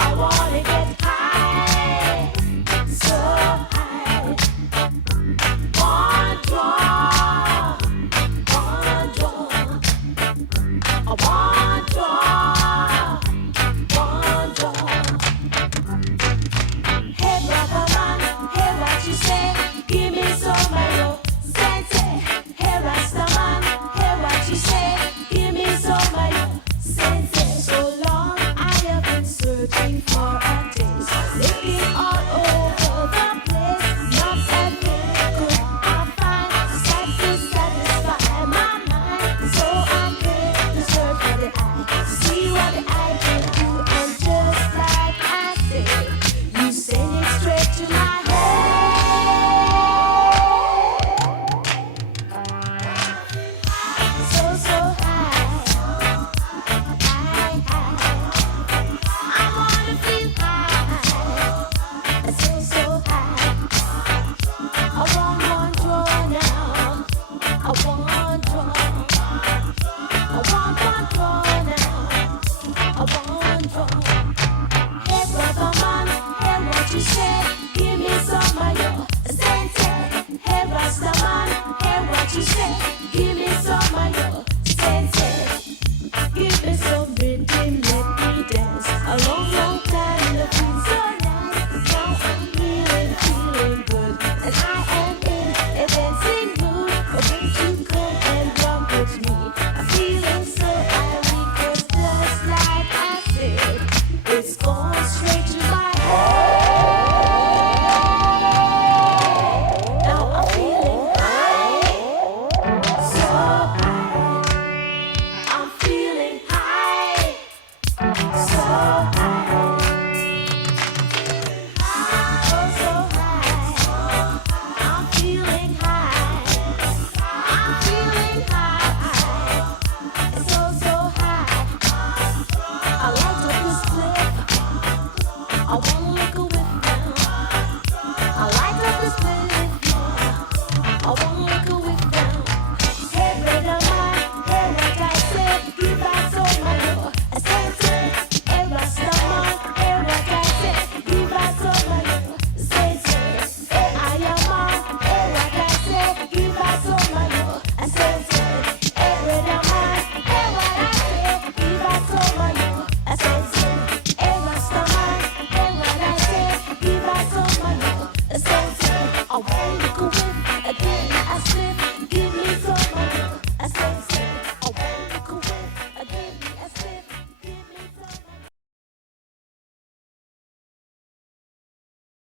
I wanna get high, so high. One draw, one draw. I want draw, one draw. Hey brother man, hey what you say? Give me some of your sense. Hey Rasta man, hey what you say? Give me some of your sense. So long I have been searching for a taste, looking all over the place. Not a thing could I find to satisfy my mind. So I came to search for the eye, see what the eye can do, and just like I said, you send it straight to my head. So so high, high, high. I wanna feel high, so so high. I want one draw now. I want draw. I want one draw now. I want draw. Hey brother man, hey what you say? Give me some of your sense. Hey Rasta man, hey what you say? Give me some of your sense. Give me some rhythm, let me dance a long, long time.